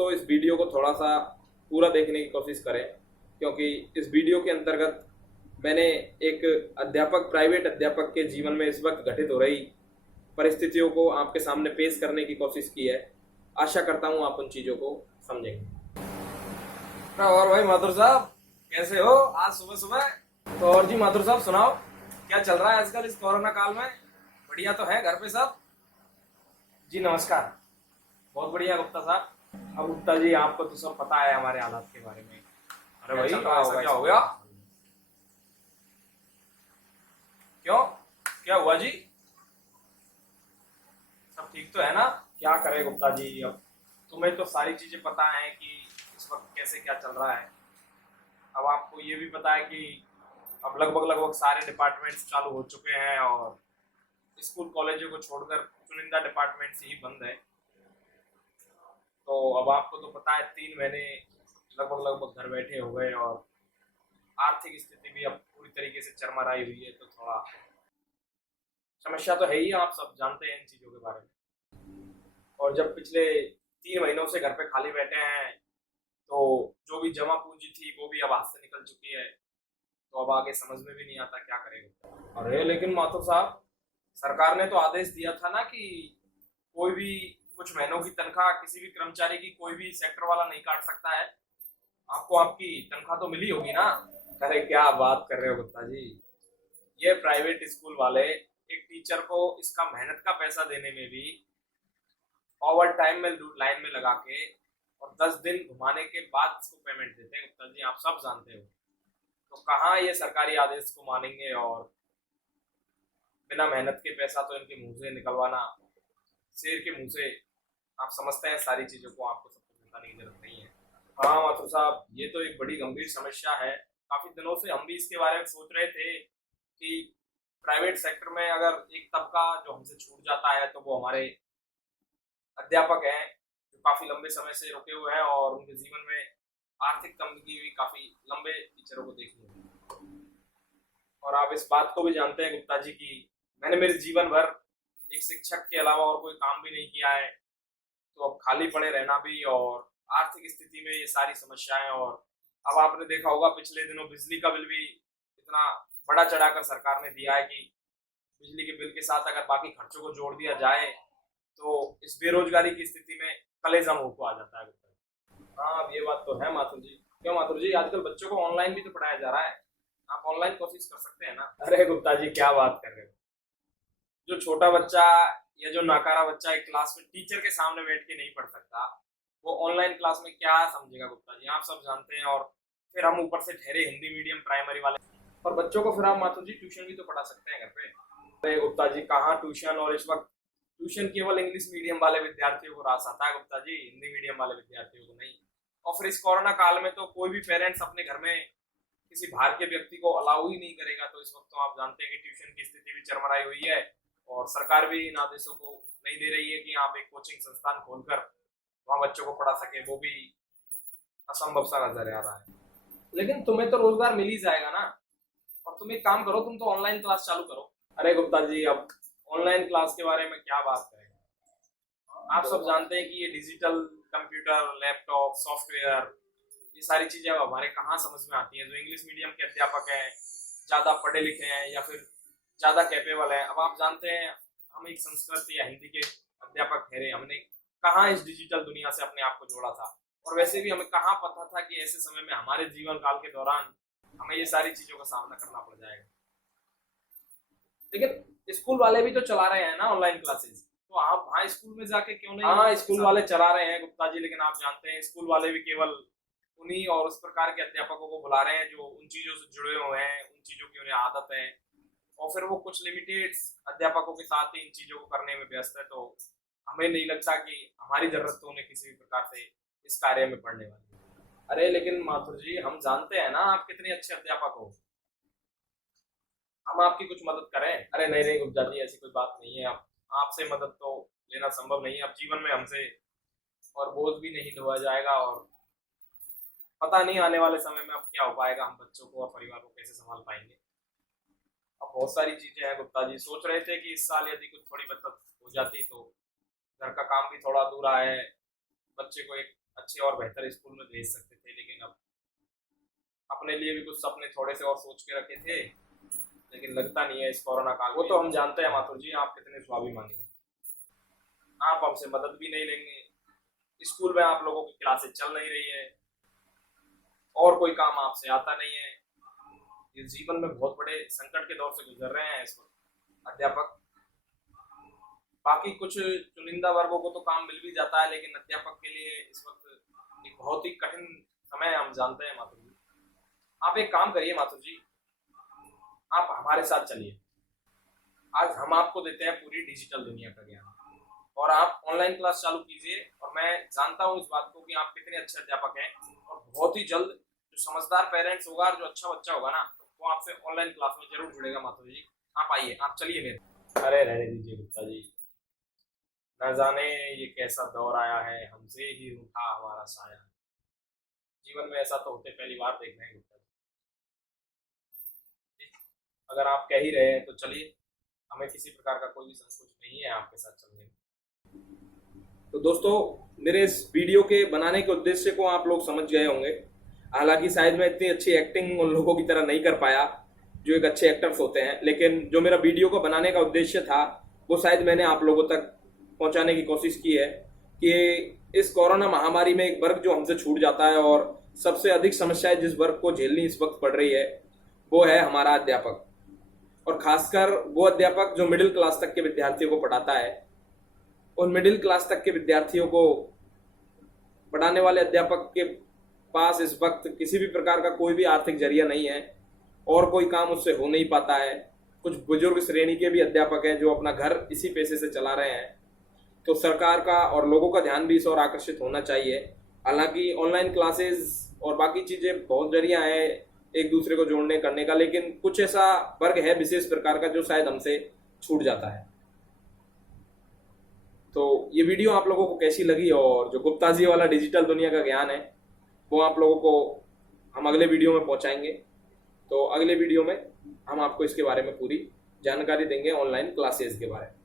दोस्तों इस वीडियो को थोड़ा सा पूरा देखने की कोशिश करें, क्योंकि इस वीडियो के अंतर्गत मैंने एक प्राइवेट अध्यापक के जीवन में इस वक्त घटित हो रही परिस्थितियों को आपके सामने पेश करने की कोशिश की है। आशा करता हूँ आप उन चीज़ों को समझेंगे। और भाई माथुर साहब, कैसे हो आज सुबह सुबह? तो और जी माथुर साहब, सुनाओ क्या चल रहा है आजकल इस कोरोना काल में? बढ़िया तो है घर पे सब? जी नमस्कार। बहुत बढ़िया गुप्ता साहब। अब गुप्ता जी, आपको तो सब पता है हमारे हालात के बारे में। अरे भाई, ऐसा क्या हो गया? क्यों, क्या हुआ जी? सब ठीक तो है ना? क्या करें गुप्ता जी, अब तुम्हें तो सारी चीजें पता है कि इस वक्त कैसे क्या चल रहा है। अब आपको ये भी पता है कि अब लगभग लगभग सारे डिपार्टमेंट्स चालू हो चुके हैं और स्कूल कॉलेजों को छोड़कर चुनिंदा डिपार्टमेंट्स ही बंद है। तो अब आपको तो पता है 3 महीने लगभग लगभग घर बैठे हो गए और आर्थिक स्थिति भी अब पूरी तरीके से चरमराई हुई है, तो थोड़ा समस्या तो है ही। आप सब जानते हैं इन चीज़ों के बारे में। और जब पिछले 3 महीनों से घर पे खाली बैठे हैं, तो जो भी जमा पूंजी थी वो भी अब हाथ से निकल चुकी है। तो अब आगे समझ में भी नहीं आता क्या करेंगे। अरे लेकिन माथुर साहब, सरकार ने तो आदेश दिया था ना कि कोई भी कुछ महीनों की तनख्वाह किसी भी कर्मचारी की कोई भी सेक्टर वाला नहीं काट सकता है। आपको आपकी तनख्वाह तो मिली होगी ना? अरे क्या बात कर रहे हो गुप्ता जी, ये प्राइवेट स्कूल वाले एक टीचर को इसका मेहनत का पैसा देने में भी ओवर टाइम में लाइन में लगा के और 10 दिन घुमाने के बाद इसको पेमेंट देते हैं गुप्ता जी, आप सब जानते हो। तो कहाँ ये सरकारी आदेश को मानेंगे, और बिना मेहनत के पैसा तो इनके मुंह से निकलवाना शेर के मुंह से। आप समझते हैं सारी चीजों को, आपको सब कुछ बताने की जरूरत नहीं है। हाँ माथुर साहब, ये तो एक बड़ी गंभीर समस्या है। काफी दिनों से हम भी इसके बारे में सोच रहे थे कि प्राइवेट सेक्टर में अगर एक तबका जो हमसे छूट जाता है तो वो हमारे अध्यापक हैं, जो काफी लंबे समय से रुके हुए हैं और उनके जीवन में आर्थिक तंगी भी काफी लंबे टीचरों को देखी है। और आप इस बात को भी जानते हैं गुप्ता जी की मैंने मेरे जीवन भर एक शिक्षक के अलावा और कोई काम भी नहीं किया है। तो अब खाली पड़े रहना भी और आर्थिक स्थिति में ये सारी समस्याएं, और अब आपने देखा होगा पिछले दिनों बिजली का बिल भी इतना बड़ा चढ़ाकर सरकार ने दिया है कि बिजली के बिल के साथ अगर बाकी खर्चों को जोड़ दिया जाए तो इस बेरोजगारी की स्थिति में कलेजा मुंह को आ जाता है। हाँ, अब ये बात तो है माथुर जी। क्यों माथुर जी, आजकल बच्चों को ऑनलाइन भी तो पढ़ाया जा रहा है। आप ऑनलाइन कोशिश कर सकते हैं ना? अरे गुप्ता जी, क्या बात कर रहे हो? जो छोटा बच्चा या जो नाकारा बच्चा एक क्लास में टीचर के सामने बैठ के नहीं पढ़ सकता, वो ऑनलाइन क्लास में क्या समझेगा गुप्ता जी, आप सब जानते हैं। और फिर हम ऊपर से ठहरे हिंदी मीडियम प्राइमरी वाले, और बच्चों को फिर आप माथुर जी ट्यूशन भी तो पढ़ा सकते हैं घर पे। अरे गुप्ता जी, कहाँ ट्यूशन? और इस वक्त ट्यूशन केवल इंग्लिश मीडियम वाले विद्यार्थियों को रास आता है गुप्ता जी, हिंदी मीडियम वाले विद्यार्थियों को नहीं। और फिर इस कोरोना काल में तो कोई भी पेरेंट्स अपने घर में किसी बाहर के व्यक्ति को अलाउ ही नहीं करेगा। तो इस वक्त तो आप जानते हैं कि ट्यूशन की स्थिति भी चरमराई हुई है और सरकार भी इन आदेशों को नहीं दे रही है कि आप एक कोचिंग संस्थान खोलकर वहां बच्चों को पढ़ा सके। वो भी असंभव सा नजर आ रहा है। लेकिन तुम्हें तो रोजगार मिल ही जाएगा ना। और तुम एक काम करो, तुम तो ऑनलाइन क्लास चालू करो। अरे गुप्ता जी, अब ऑनलाइन क्लास के बारे में क्या बात करें? आप सब जानते हैं कि ये डिजिटल कंप्यूटर, लैपटॉप, सॉफ्टवेयर, ये सारी चीजें अब हमारे कहाँ समझ में आती हैं। जो इंग्लिश मीडियम के अध्यापक हैं, ज्यादा पढ़े लिखे हैं या फिर ज्यादा कैपेबल हैं, अब आप जानते हैं हम एक संस्कृत या हिंदी के अध्यापक ठहरे, हमने कहाँ इस डिजिटल दुनिया से अपने आप को जोड़ा था। और वैसे भी हमें कहाँ पता था कि ऐसे समय में हमारे जीवन काल के दौरान हमें ये सारी चीजों का सामना करना पड़ जाएगा। लेकिन स्कूल वाले भी तो चला रहे हैं ना ऑनलाइन क्लासेस, तो आप वहाँ स्कूल में जाके क्यों नहीं? हाँ, स्कूल वाले चला रहे हैं गुप्ता जी, लेकिन आप जानते हैं स्कूल वाले भी केवल उन्हीं और उस प्रकार के अध्यापकों को बुला रहे हैं जो उन चीजों से जुड़े हुए हैं, उन चीजों की उन्हें आदत है। और फिर वो कुछ लिमिटेड अध्यापकों के साथ ही इन चीजों को करने में व्यस्त है। तो हमें नहीं लगता कि हमारी जरूरत तो उन्हें किसी भी प्रकार से इस कार्य में पड़ने वाली है। अरे लेकिन माथुर जी, हम जानते हैं ना आप कितने अच्छे अध्यापक हो, हम आपकी कुछ मदद करें? अरे नहीं नहीं गुप्ता जी, ऐसी कोई बात नहीं है। अब आपसे मदद तो लेना संभव नहीं है। अब जीवन में हमसे और बोझ भी नहीं ढोया जाएगा, और पता नहीं आने वाले समय में अब क्या हो पाएगा, हम बच्चों को और परिवार को कैसे संभाल पाएंगे। अब बहुत सारी चीजें हैं गुप्ता जी। सोच रहे थे कि इस साल यदि कुछ थोड़ी बचत हो जाती तो घर का काम भी थोड़ा अधूरा है, बच्चे को एक अच्छे और बेहतर स्कूल में भेज सकते थे, लेकिन अब अपने लिए भी कुछ सपने थोड़े से और सोच के रखे थे, लेकिन लगता नहीं है इस कोरोना काल। वो तो हम जानते हैं माथुर जी, आप कितने स्वाभिमानी हैं। आप हमसे मदद भी नहीं लेंगे, स्कूल में आप लोगों की क्लासेस चल नहीं रही है, और कोई काम आपसे आता नहीं है। ये जीवन में बहुत बड़े संकट के दौर से गुजर रहे हैं इस वक्त अध्यापक। बाकी कुछ चुनिंदा वर्गों को तो काम मिल भी जाता है, लेकिन अध्यापक के लिए इस वक्त एक बहुत ही कठिन समय है, हम जानते हैं माथुर जी। आप एक काम करिए माथुर जी, आप हमारे साथ चलिए। आज हम आपको देते हैं पूरी डिजिटल दुनिया का ज्ञान, और आप ऑनलाइन क्लास चालू कीजिए। और मैं जानता हूँ इस बात को कि आप कितने अच्छे अध्यापक हैं, और बहुत ही जल्द जो समझदार पेरेंट्स होगा और जो अच्छा बच्चा होगा ना, वो आपसे ऑनलाइन क्लास में जरूर जुड़ेगा माथुर जी। आप आइए, आप चलिए मेरे। अरे रहने दीजिए गुप्ता जी, न जाने ये कैसा दौर आया है, हमसे ही रूठा हमारा साया। जीवन में ऐसा तो होते पहली बार देख रहे हैं गुप्ता जी। अगर आप कह ही रहे हैं तो चलिए, हमें किसी प्रकार का कोई भी संकोच नहीं है आपके साथ चलने में। तो दोस्तों, मेरे इस वीडियो के बनाने के उद्देश्य को आप लोग समझ गए होंगे। हालांकि शायद मैं इतनी अच्छी एक्टिंग उन लोगों की तरह नहीं कर पाया जो एक अच्छे एक्टर्स होते हैं, लेकिन जो मेरा वीडियो को बनाने का उद्देश्य था वो शायद मैंने आप लोगों तक पहुंचाने की कोशिश की है कि इस कोरोना महामारी में एक वर्ग जो हमसे छूट जाता है, और सबसे अधिक समस्याएं जिस वर्ग को झेलनी इस वक्त पड़ रही है, वो है हमारा अध्यापक। और खासकर वो अध्यापक जो मिडिल क्लास तक के विद्यार्थियों को पढ़ाता है। उन मिडिल क्लास तक के विद्यार्थियों को पढ़ाने वाले अध्यापक के पास इस वक्त किसी भी प्रकार का कोई भी आर्थिक जरिया नहीं है, और कोई काम उससे हो नहीं पाता है। कुछ बुजुर्ग श्रेणी के भी अध्यापक हैं जो अपना घर इसी पैसे से चला रहे हैं। तो सरकार का और लोगों का ध्यान भी इस ओर आकर्षित होना चाहिए। हालांकि ऑनलाइन क्लासेस और बाकी चीजें बहुत जरिया है एक दूसरे को जोड़ने करने का, लेकिन कुछ ऐसा वर्ग है विशेष प्रकार का जो शायद हमसे छूट जाता है। तो ये वीडियो आप लोगों को कैसी लगी, और जो गुप्ता जी वाला डिजिटल दुनिया का ज्ञान है वो आप लोगों को हम अगले वीडियो में पहुंचाएंगे। तो अगले वीडियो में हम आपको इसके बारे में पूरी जानकारी देंगे, ऑनलाइन क्लासेस के बारे में।